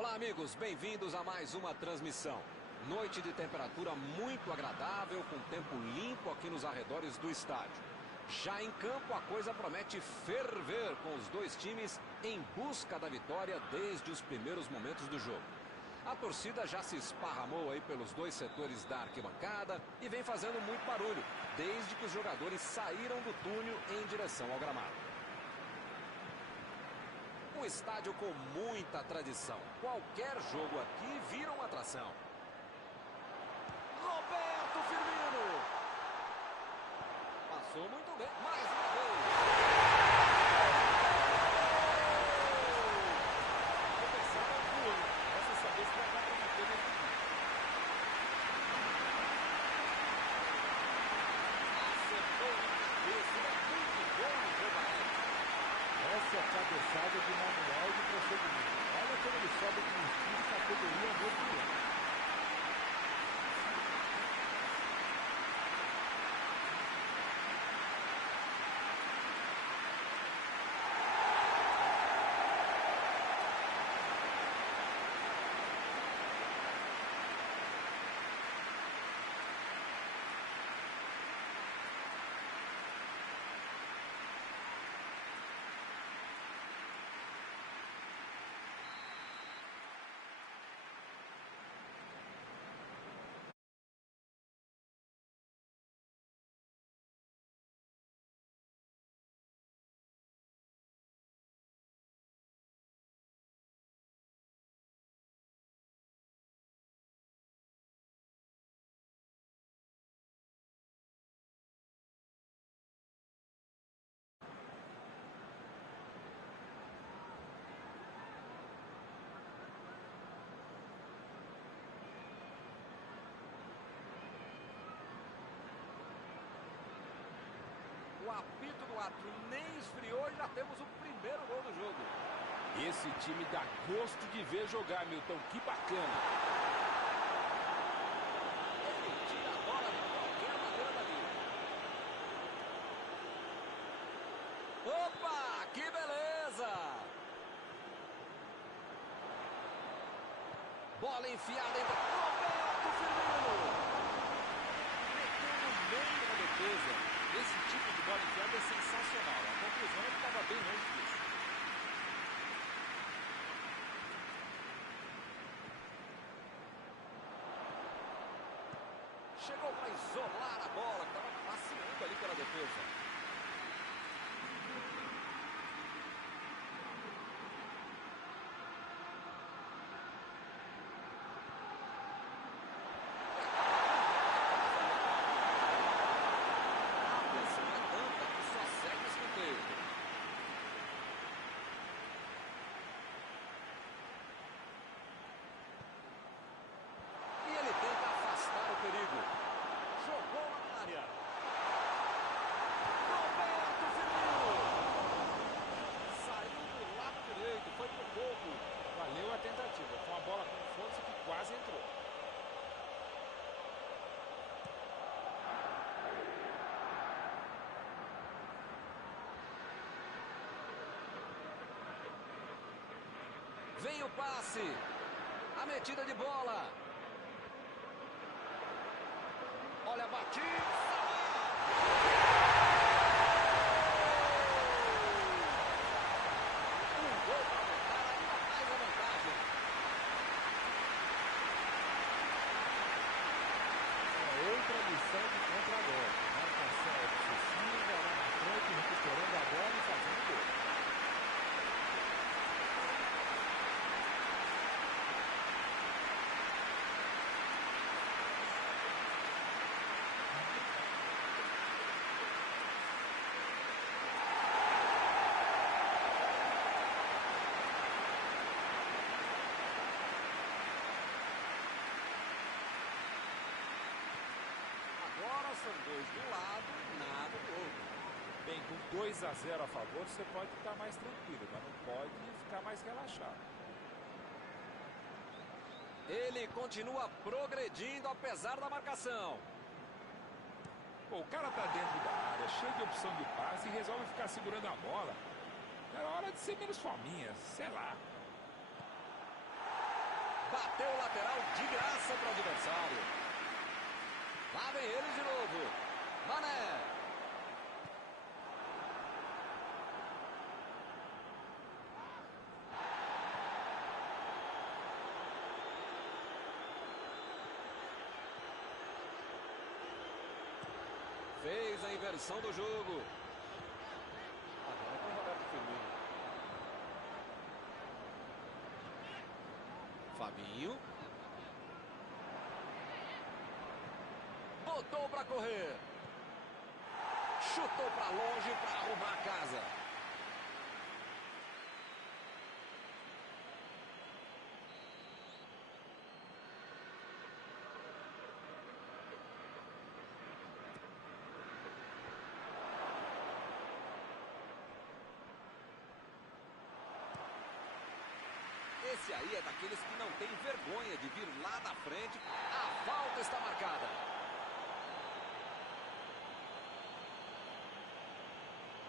Olá, amigos, bem-vindos a mais uma transmissão. Noite de temperatura muito agradável, com tempo limpo aqui nos arredores do estádio. Já em campo, a coisa promete ferver, com os dois times em busca da vitória desde os primeiros momentos do jogo. A torcida já se esparramou aí pelos dois setores da arquibancada e vem fazendo muito barulho, desde que os jogadores saíram do túnel em direção ao gramado. Um estádio com muita tradição. Qualquer jogo aqui vira uma atração. Roberto Firmino. Passou muito bem. Mais uma vez. Começaram voando. Essa saber se vai dar para manter nesse time. Acertou na cabeça. É muito bom no jogo aéreo. Essa é a cabeçada de manual de procedimento. Olha como ele sobe com estilo e categoria ao mesmo tempo. O apito do árbitro nem esfriou e já temos o primeiro gol do jogo. Esse time dá gosto de ver jogar, Milton. Que bacana. Ele tira a bola de qualquer maneira dali. Opa, que beleza! Bola enfiada entre Roberto Firmino. Meteu no meio da defesa. Esse tipo de bola enfiada é sensacional. A conclusão é que estava bem longe disso. Chegou para isolar a bola, que estava passeando ali pela defesa. A pressão é tanta que só segue o escanteio. E ele tenta afastar o perigo. Jogou na área. Roberto Firmino. Saiu do lado direito, foi por pouco. Valeu a tentativa. Foi uma bola com força que quase entrou. Vem o passe. A metida de bola. Olha a batida. Um gol para aumentar ainda mais a vantagem. É outra lição de contra-golpe. Marcação obsessiva, lá na frente, recuperando a bola e fazendo gol. Agora são dois de um lado e nada do outro. Bem, com 2-0 a favor, você pode estar mais tranquilo, mas não pode ficar mais relaxado. Ele continua progredindo apesar da marcação. Pô, o cara tá dentro da área, cheio de opção de passe e resolve ficar segurando a bola. Era hora de ser menos fominha, sei lá. Bateu o lateral de graça para o adversário. Lá vem eles de novo. Mané. Fez a inversão do jogo. Agora com o Roberto Firmino. Fabinho. Botou para correr. Chutou para longe para arrumar a casa. Esse aí é daqueles que não tem vergonha de vir lá da frente. A falta está marcada.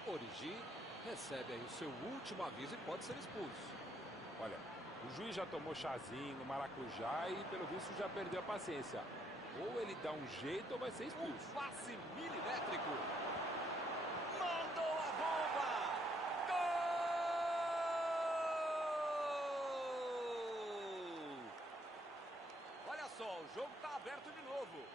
Origi recebe aí o seu último aviso e pode ser expulso. Olha, o juiz já tomou chazinho, maracujá e pelo visto já perdeu a paciência. Ou ele dá um jeito ou vai ser expulso. Um passe milimétrico. Mandou a bomba. Olha só, o jogo está aberto de novo.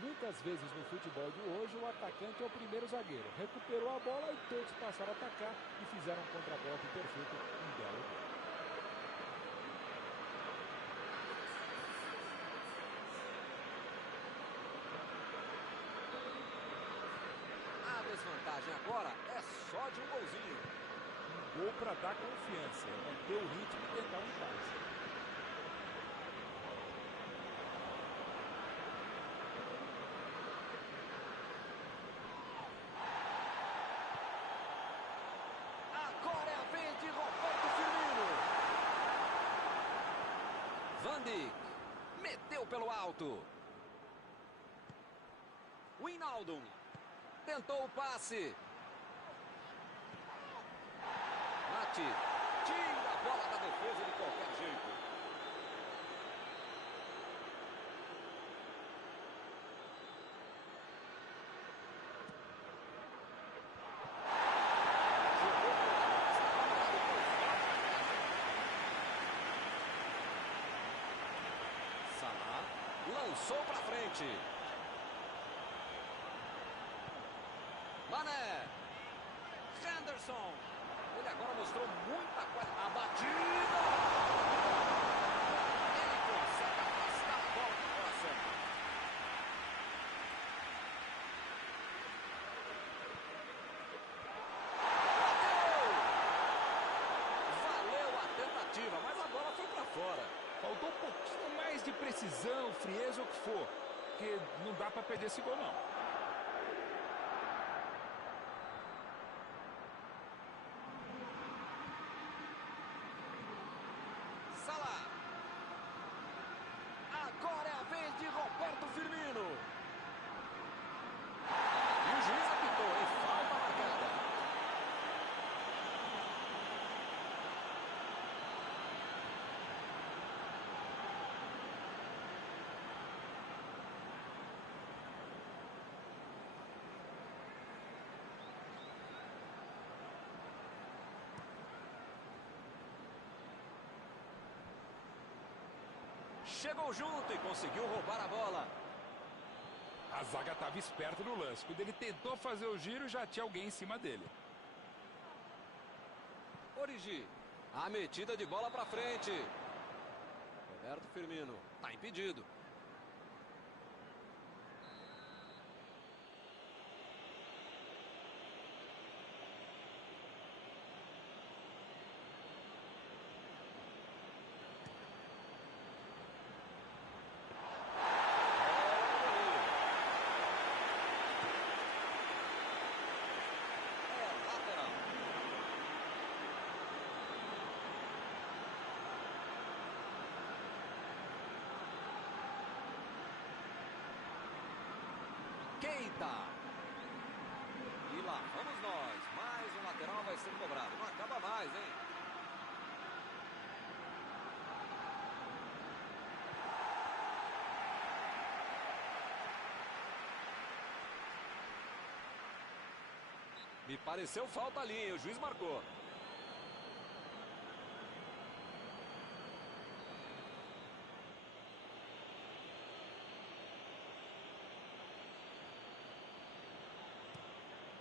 Muitas vezes no futebol de hoje o atacante é o primeiro zagueiro. Recuperou a bola e todos passaram a atacar e fizeram um contragolpe perfeito, um belo gol. A desvantagem agora é só de um golzinho. Um gol para dar confiança, manter o ritmo e tentar um empate. Agora é a vez de Roberto Firmino. Van Dijk meteu pelo alto. Wijnaldum tentou o passe. Mati tira a bola da defesa de qualquer jeito. Salah lançou para frente. Mané. Henderson. Ele agora mostrou muita qualidade. A batida. Ele consegue afastar a bola do coração. Bateu. Valeu a tentativa, mas a bola foi para fora. Faltou um pouquinho mais de precisão, frieza ou o que for. Porque não dá para perder esse gol, não. Salah. Agora é a vez de Roberto Firmino. E o juiz apitou, hein? Falta marcada. Chegou junto e conseguiu roubar a bola. A zaga estava esperta no lance. Quando ele tentou fazer o giro, já tinha alguém em cima dele. Origi. A metida de bola para frente. Roberto Firmino. Tá impedido. Keita. E lá vamos nós. Mais um lateral vai ser cobrado. Não acaba mais, hein? Me pareceu falta ali, hein? O juiz marcou.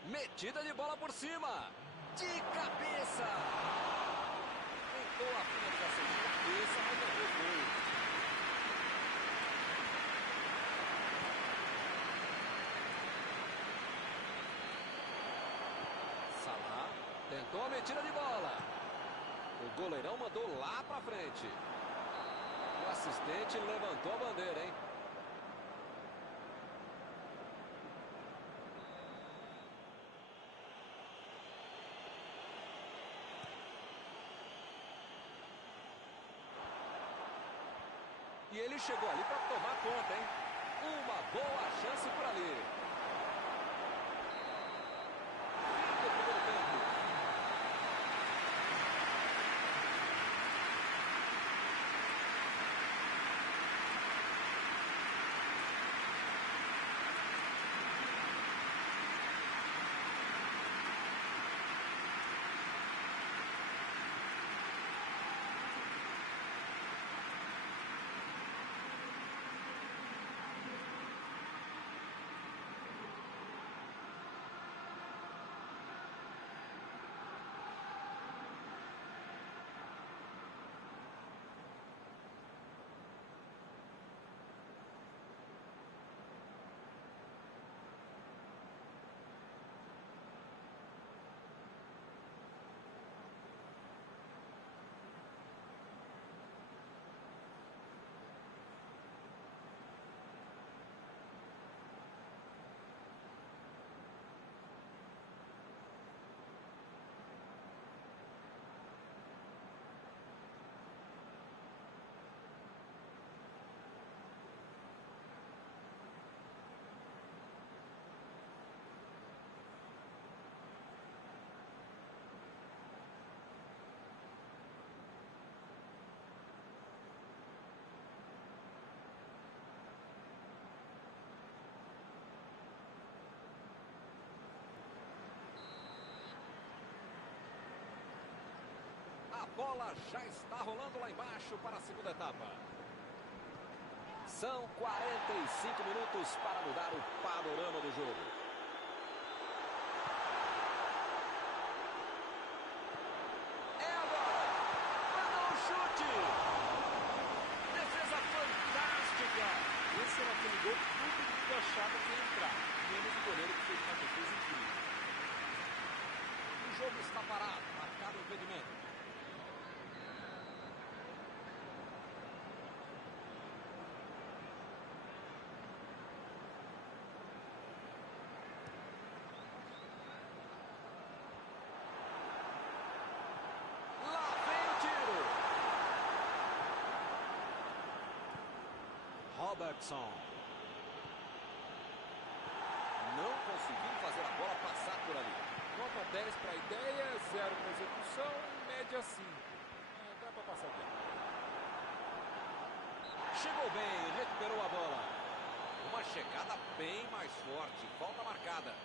Metida de bola por cima. De cabeça. Tentou a finalização de cabeça, mas errou o gol. Salah tentou a metida de bola. O goleirão mandou lá pra frente. O assistente levantou a bandeira, hein? E ele chegou ali para tomar conta, hein? Uma boa chance por ali. Fim do primeiro tempo. A bola já está rolando lá embaixo para a segunda etapa. São 45 minutos para mudar o panorama do jogo. É agora! Mandou um chute! Defesa fantástica! Esse era aquele gol que todo mundo achava que ia entrar. Menos o goleiro que fez uma defesa incrível. O jogo está parado, marcado o impedimento. Robertson. Não conseguiu fazer a bola passar por ali. Nota 10 para a ideia, 0 para a execução, média 5. Dá para passar bem. Chegou bem, recuperou a bola. Uma chegada bem mais forte, falta marcada.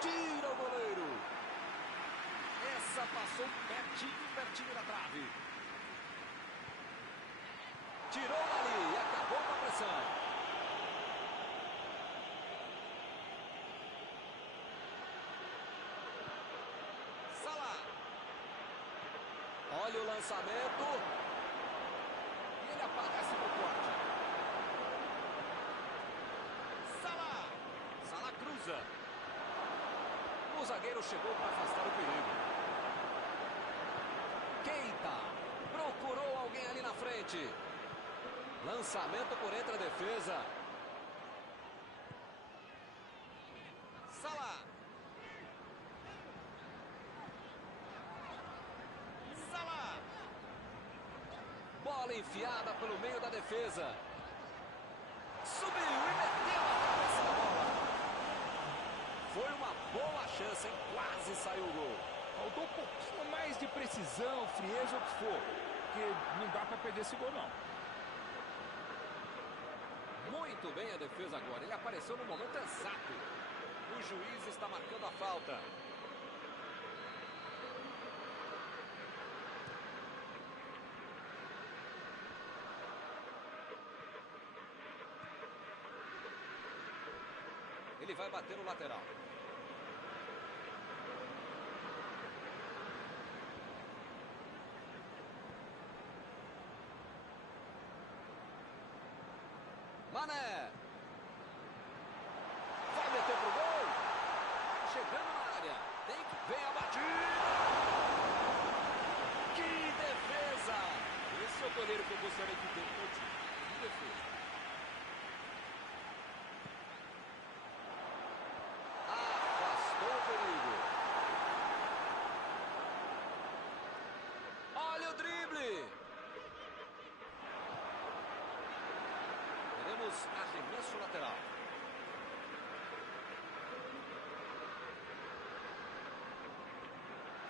Tira o goleiro. Essa passou pertinho da trave. Tirou dali e acabou com a pressão. Salah. Olha o lançamento. E ele aparece no corte. Salah. Salah cruza. O zagueiro chegou para afastar o perigo. Keita procurou alguém ali na frente. Lançamento por entre a defesa. Salah. Salah. Bola enfiada pelo meio da defesa. Subiu e meteu a cabeça da bola. Foi uma boa chance, hein? Quase saiu o gol. Faltou um pouquinho mais de precisão, frieza ou o que for. porque não dá para perder esse gol, não. Muito bem a defesa agora. Ele apareceu no momento exato. O juiz está marcando a falta. Ele vai bater no lateral. Mané. Vai meter pro gol. Chegando na área. Vem a batida. Que defesa. Esse é o goleiro que eu gostaria de ter no meu time. Que defesa. Afastou o perigo. Olha o drible. Teremos arremesso lateral.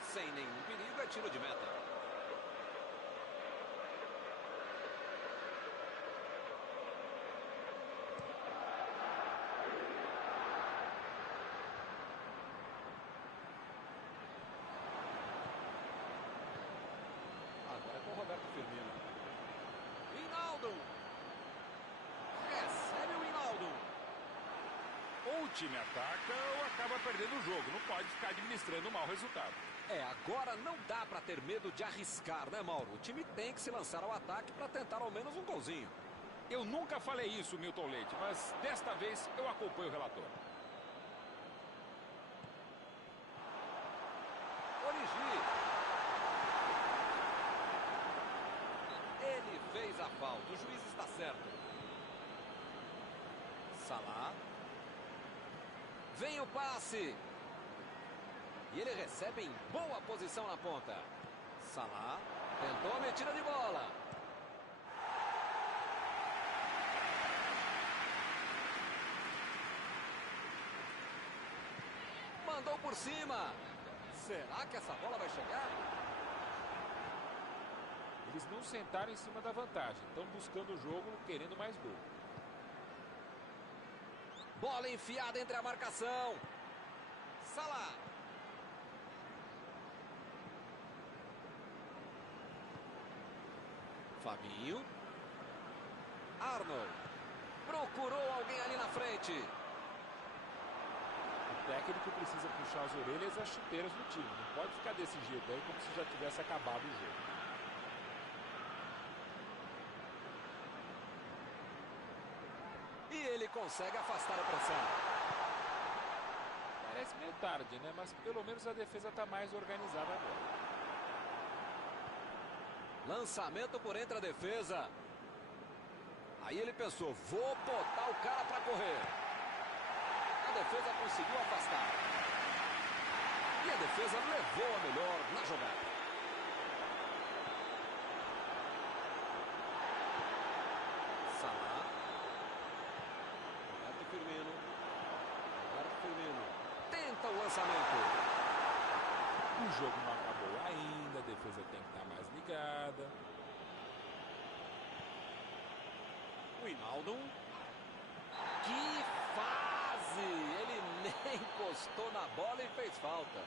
Sem nenhum perigo, é tiro de meta. Agora é com o Roberto Firmino. Wijnaldum. Recebe o Wijnaldum. Ou o time ataca ou acaba perdendo o jogo. Não pode ficar administrando um mau resultado. Agora não dá para ter medo de arriscar, né, Mauro? O time tem que se lançar ao ataque para tentar ao menos um golzinho. Eu nunca falei isso, Milton Leite, mas desta vez eu acompanho o relator. Origi. Ele fez a falta. O juiz está certo. Salah. Vem o passe. E ele recebe em boa posição na ponta. Salah tentou a metida de bola. Mandou por cima. Será que essa bola vai chegar? Eles não sentaram em cima da vantagem. Estão buscando o jogo, querendo mais gol. Bola enfiada entre a marcação. Salah. Fabinho. Arnold. Procurou alguém ali na frente. O técnico precisa puxar as orelhas e as chuteiras do time. Não pode ficar desse jeito aí como se já tivesse acabado o jogo. E ele consegue afastar a pressão. Parece meio tarde, né? Mas pelo menos a defesa está mais organizada agora. Lançamento por entre a defesa. Aí ele pensou, vou botar o cara para correr. A defesa conseguiu afastar. E a defesa levou a melhor na jogada. Salah. Roberto Firmino. Tenta o lançamento. O jogo não acabou ainda, a defesa tem que estar mais ligada. Wijnaldum. Que fase! Ele nem encostou na bola e fez falta.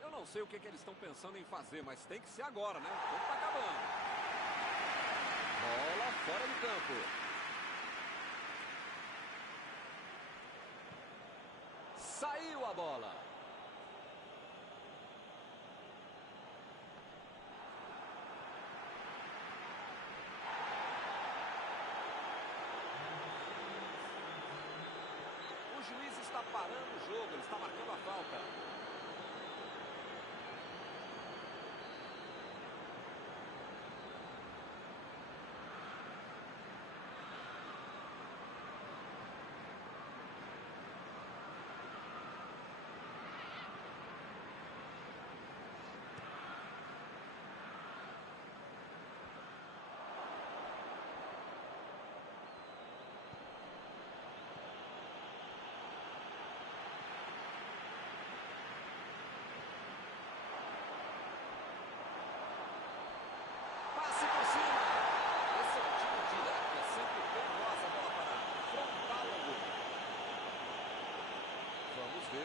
Eu não sei o que eles estão pensando em fazer, mas tem que ser agora, né? O tempo tá acabando. Bola fora do campo. Saiu a bola. O juiz está parando o jogo, ele está marcando a falta.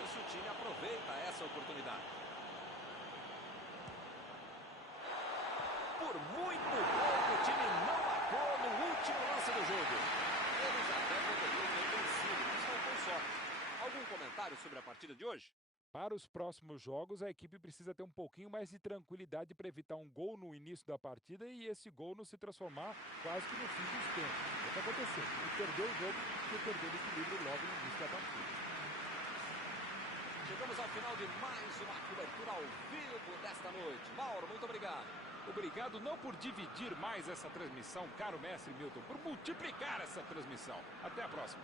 se o time aproveita essa oportunidade. Por muito pouco, o time não marcou no último lance do jogo. Eles até poderiam ter vencido, mas faltou sorte. Algum comentário sobre a partida de hoje? Para os próximos jogos, a equipe precisa ter um pouquinho mais de tranquilidade para evitar um gol no início da partida e esse gol não se transformar quase que no fim dos tempos. É o que aconteceu. Ele perdeu o jogo e perdeu o equilíbrio logo no início da partida. Chegamos ao final de mais uma cobertura ao vivo desta noite. Mauro, muito obrigado. Obrigado não por dividir mais essa transmissão, caro mestre Milton, por multiplicar essa transmissão. Até a próxima.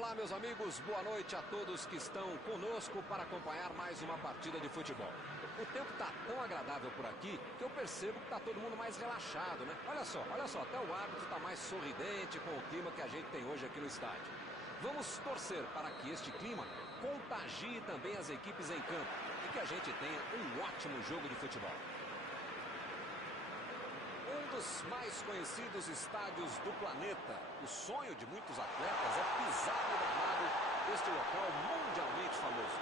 Olá, meus amigos, boa noite a todos que estão conosco para acompanhar mais uma partida de futebol. O tempo está tão agradável por aqui que eu percebo que está todo mundo mais relaxado, né? Olha só, até o árbitro está mais sorridente com o clima que a gente tem hoje aqui no estádio. Vamos torcer para que este clima contagie também as equipes em campo e que a gente tenha um ótimo jogo de futebol. Um dos mais conhecidos estádios do planeta. O sonho de muitos atletas é pisar no gramado deste local mundialmente famoso.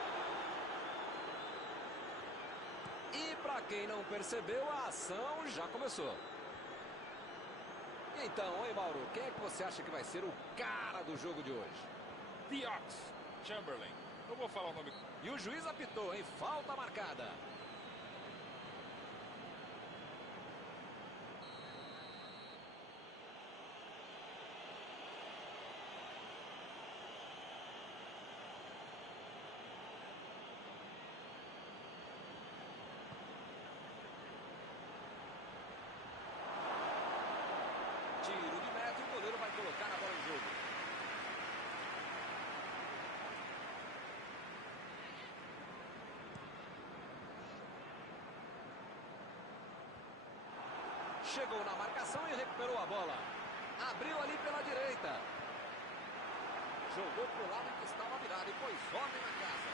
E para quem não percebeu, a ação já começou. E então, oi Mauro, quem é que você acha que vai ser o cara do jogo de hoje? The Ox, Chamberlain. Não vou falar o nome. E o juiz apitou, hein? Falta marcada. Tiro de meta e o goleiro vai colocar a bola em jogo. Chegou na marcação e recuperou a bola. Abriu ali pela direita. Jogou para o lado em que estava virado e pôs ordem na casa.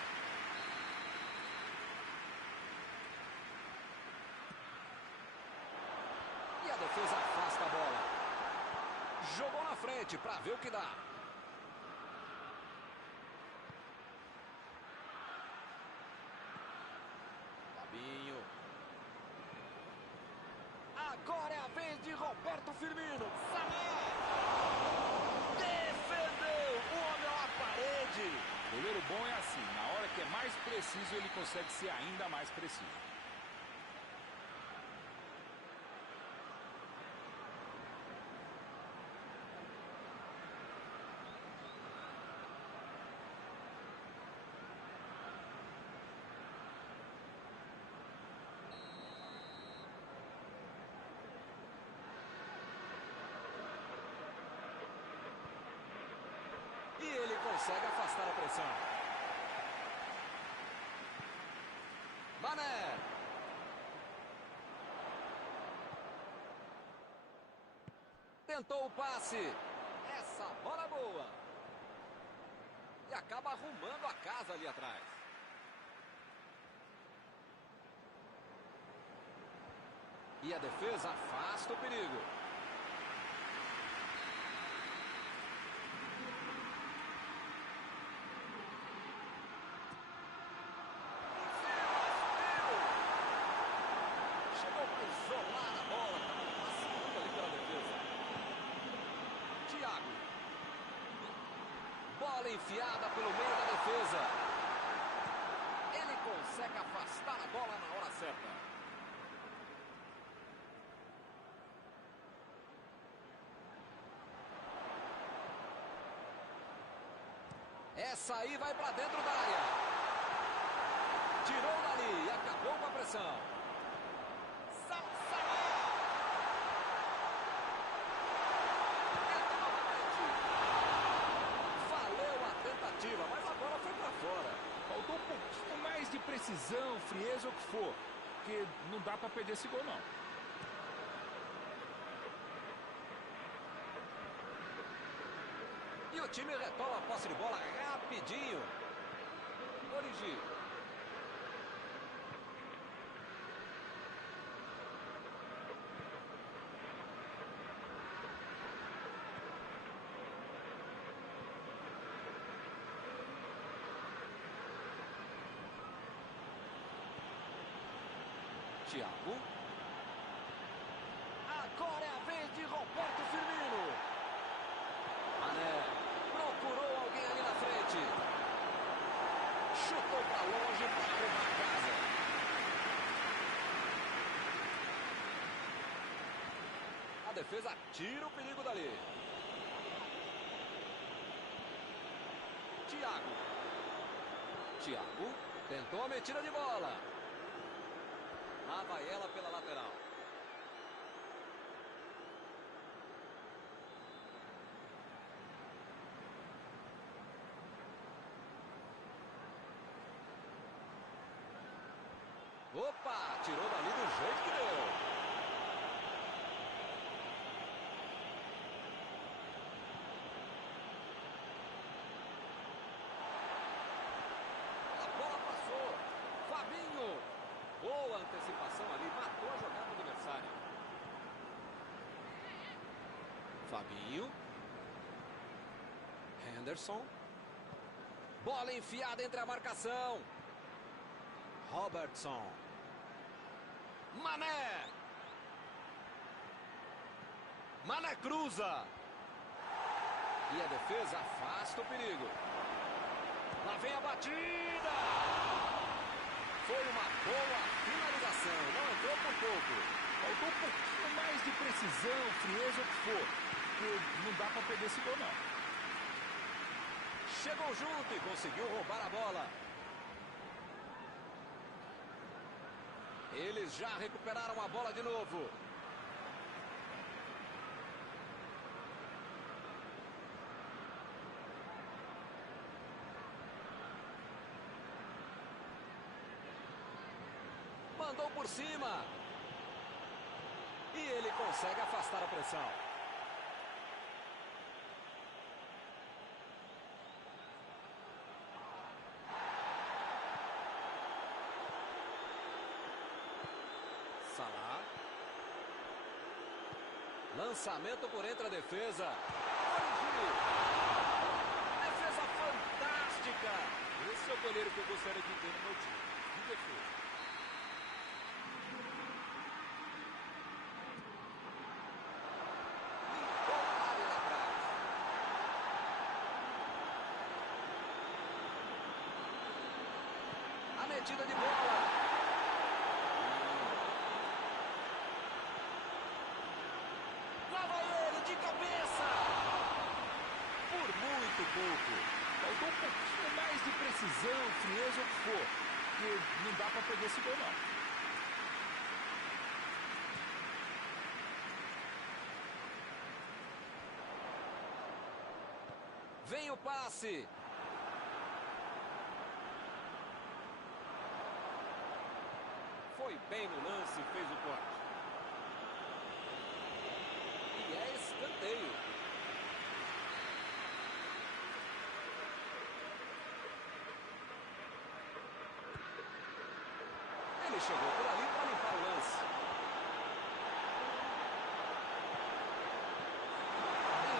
E a defesa afasta a bola. Jogou na frente para ver o que dá. Fabinho. Agora é a vez de Roberto Firmino. Sané. Defendeu. O homem é uma parede. Goleiro bom é assim. Na hora que é mais preciso, ele consegue ser ainda mais preciso. E ele consegue afastar a pressão. Mané. Tentou o passe. Essa bola é boa. E acaba arrumando a casa ali atrás. E a defesa afasta o perigo. Bola enfiada pelo meio da defesa. Ele consegue afastar a bola na hora certa. Essa aí vai para dentro da área. Tirou dali e acabou com a pressão. Mas agora foi para fora. Faltou um pouquinho mais de precisão, frieza ou o que for. Porque não dá para perder esse gol, não. E o time retoma a posse de bola rapidinho. Origi. Thiago. Agora é a vez de Roberto Firmino. Mané procurou alguém ali na frente. Chutou para longe para arrumar a casa. A defesa tira o perigo dali. Thiago tentou a metida de bola. Lá vai ela pela lateral. Opa! Tirou dali do jeito que deu. A bola passou. Fabinho. Boa antecipação ali. Matou a jogada do adversário. Fabinho. Henderson. Bola enfiada entre a marcação. Robertson. Mané. Mané cruza. E a defesa afasta o perigo. Lá vem a batida. Foi uma boa finalização. Não entrou por pouco. Faltou um pouquinho mais de precisão, frieza, o que for. Porque não dá para perder esse gol, não. Chegou junto e conseguiu roubar a bola. Eles já recuperaram a bola de novo. Mandou por cima. E ele consegue afastar a pressão. Salah. Lançamento por entre a defesa. Defesa fantástica. Esse é o goleiro que eu gostaria de ter no meu time. De defesa. Limpou a área lá atrás. A metida de bola. Lá vai ele de cabeça. Por muito pouco. Faltou um pouquinho mais de precisão, frieza, o que for. Porque não dá para perder esse gol, não. Vem o passe. Foi bem no lance e fez o corte. E é escanteio. Ele chegou por ali para limpar o lance.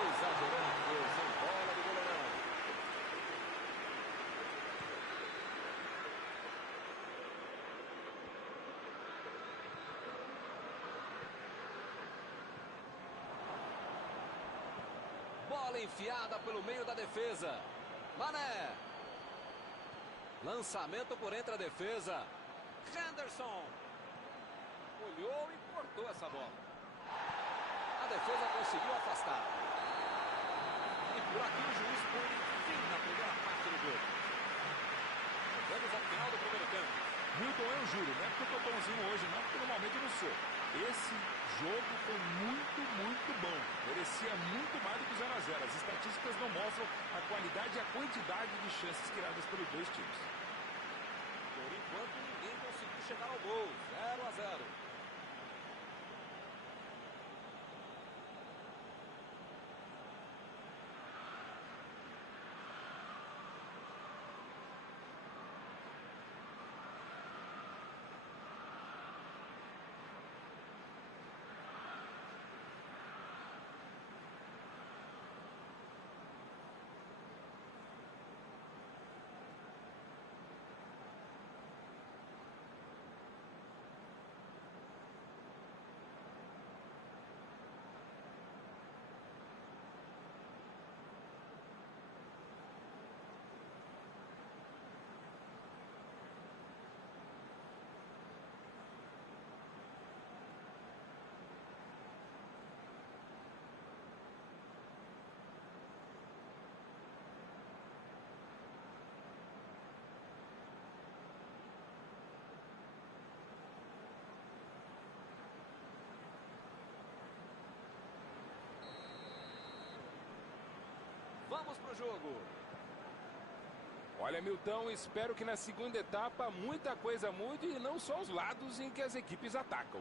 Exagerando a coisa, bola do goleirão. Bola enfiada pelo meio da defesa. Mané. Lançamento por entre a defesa. Henderson. Olhou e cortou essa bola. A defesa conseguiu afastar. E por aqui o juiz põe fim na primeira parte do jogo. Chegamos ao final do primeiro tempo. Milton, eu juro, não é porque eu tô bonzinho hoje, não, porque normalmente eu não sou. Esse jogo foi muito bom. Merecia muito mais do que 0 a 0. As estatísticas não mostram a qualidade e a quantidade de chances criadas pelos dois times. Por enquanto, ninguém conseguiu chegar ao gol. 0 a 0. Vamos pro jogo. Olha, Milton, espero que na segunda etapa muita coisa mude e não só os lados em que as equipes atacam.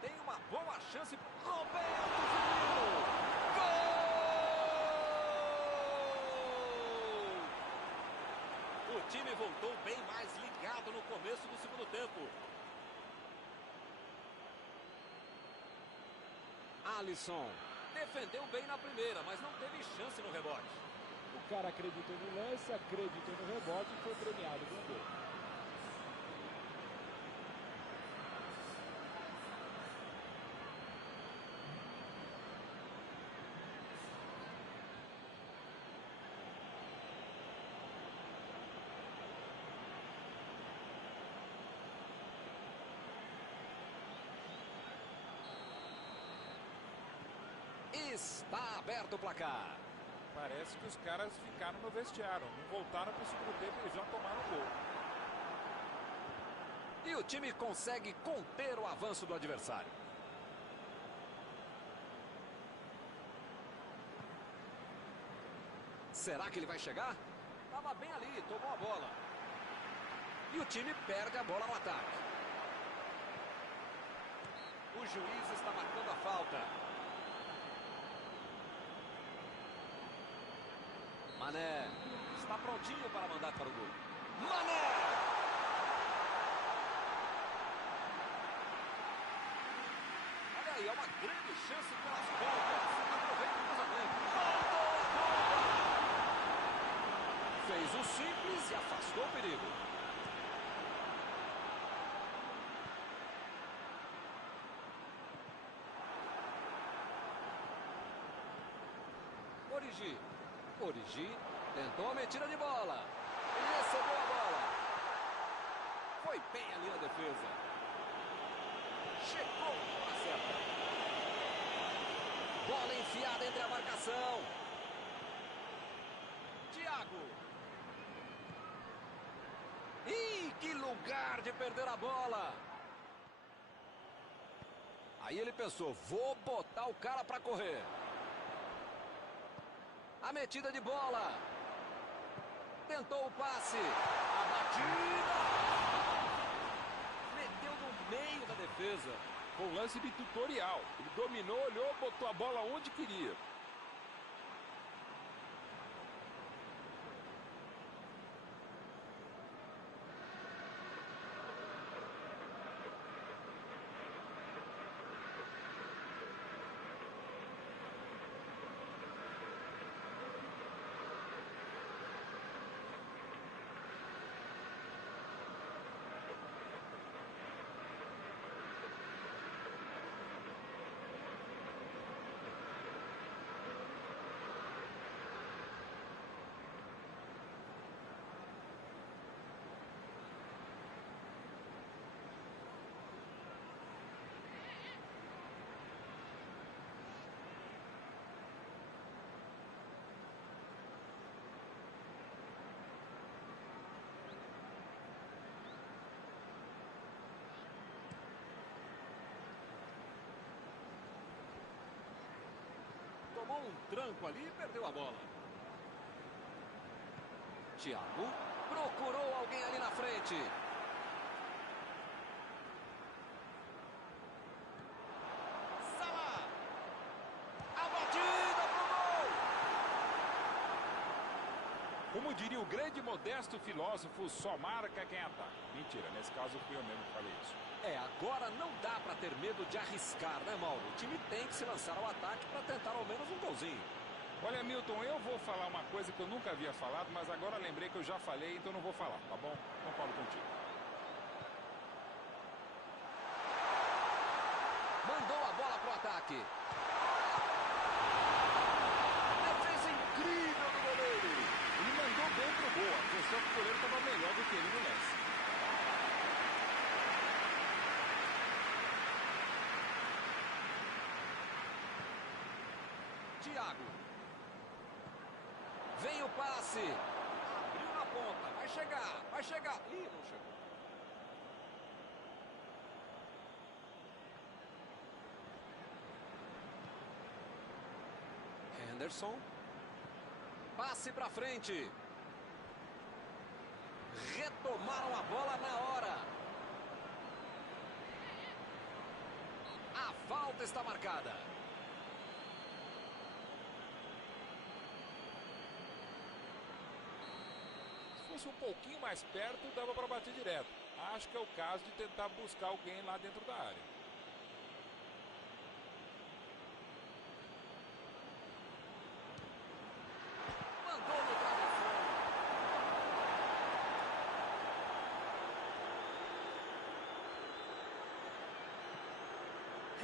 Tem uma boa chance para Roberto Firmino. Gol! O time voltou bem mais ligado no começo do segundo tempo. Alisson Defendeu bem na primeira, mas não teve chance no rebote. O cara acreditou no lance, acreditou no rebote e foi premiado com um gol. Está aberto o placar. Parece que os caras ficaram no vestiário, não voltaram para o segundo tempo e já tomaram o gol. E o time consegue conter o avanço do adversário. Será que ele vai chegar? Estava bem ali, tomou a bola. E o time perde a bola no ataque. O juiz está marcando a falta. Mané Está prontinho para mandar para o gol. Mané! Olha aí, é uma grande chance pelas pontas. Aproveita o cruzamento. Fez o simples e afastou o perigo. Origi tentou a metida de bola. Ele recebeu a bola. Foi bem ali na defesa. Chegou na hora certa. Bola enfiada entre a marcação. Thiago. Ih, que lugar de perder a bola. Aí ele pensou, vou botar o cara para correr. A metida de bola. Tentou o passe. A batida. Meteu no meio da defesa. Foi um lance de tutorial. Ele dominou, olhou, botou a bola onde queria. Tomou um tranco ali e perdeu a bola. Thiago procurou alguém ali na frente. Salah. A batida pro gol. Como diria o grande modesto filósofo, só marca quem ataca. Mentira, nesse caso fui eu mesmo que falei isso. Agora não dá para ter medo de arriscar, né, Mauro? O time tem que se lançar ao ataque para tentar ao menos um golzinho. Olha, Milton, eu vou falar uma coisa que eu nunca havia falado, mas agora lembrei que eu já falei, então não vou falar, tá bom? Concordo contigo. Mandou a bola pro ataque. Defesa incrível do goleiro. Ele mandou bem pro gol, a questão é que o goleiro estava melhor do que ele no lance. Thiago. Vem o passe. Abriu na ponta. Vai chegar. Vai chegar. Ih, não chegou. Henderson. Passe para frente. Retomaram a bola na hora. A falta está marcada. Se fosse um pouquinho mais perto, dava para bater direto. Acho que é o caso de tentar buscar alguém lá dentro da área. Mandou no travessão.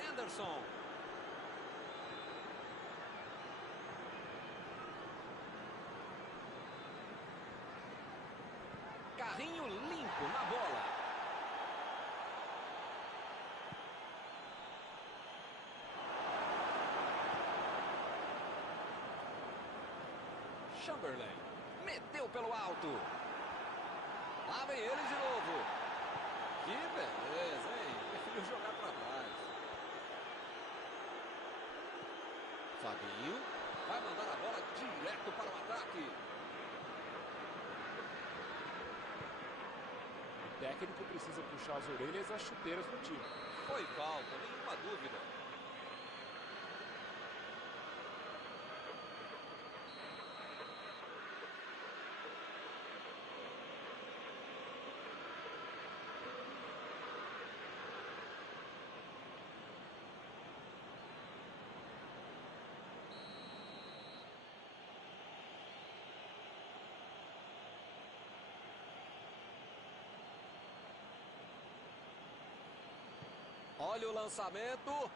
Henderson. Carrinho limpo na bola. Chamberlain. Meteu pelo alto. Lá vem ele de novo. Que beleza, hein? Preferiu jogar para trás. Fabinho. Vai mandar a bola direto para o ataque. O técnico precisa puxar as orelhas e as chuteiras do time. Foi falta, nenhuma dúvida. Olha o lançamento.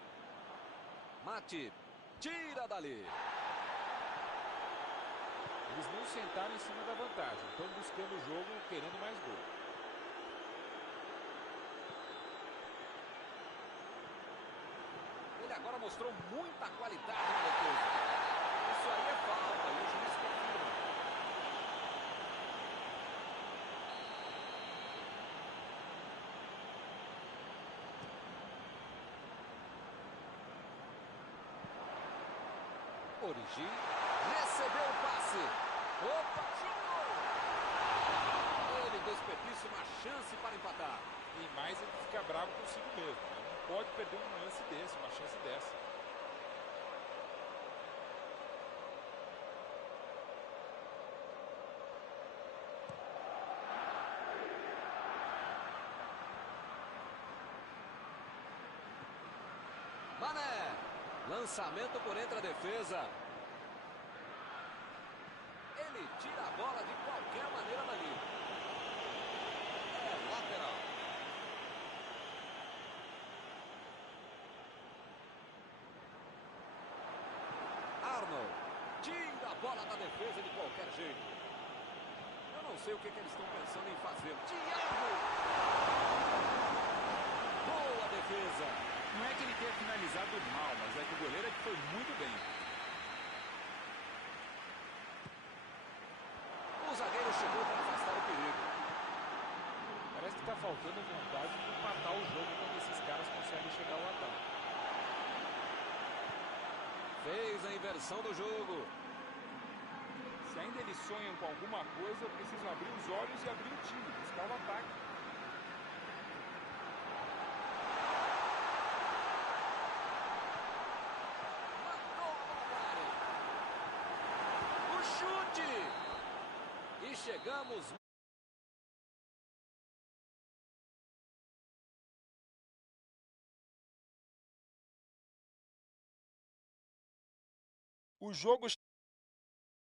Matip. Tira dali. Eles não sentaram em cima da vantagem. Estão buscando o jogo, querendo mais gol. Ele agora mostrou muita qualidade na defesa. Isso aí é falta e o juiz confirma. Origi recebeu o passe. Opa, chutou! Ele desperdiça uma chance para empatar. E mais ele fica bravo consigo mesmo. Né? Não pode perder um lance desse, uma chance dessa. Mané. Lançamento por entre a defesa. Ele tira a bola de qualquer maneira dali. É lateral. Arnold. Tira a bola da defesa de qualquer jeito. Eu não sei o que eles estão pensando em fazer. Thiago! Boa defesa. Não é que ele tenha finalizado mal, mas é que o goleiro é que foi muito bem. O zagueiro chegou para afastar o perigo. Parece que está faltando vontade de empatar o jogo quando esses caras conseguem chegar ao ataque. Fez a inversão do jogo. Se ainda eles sonham com alguma coisa, precisam abrir os olhos e abrir o time, buscar o ataque. E chegamos. O jogo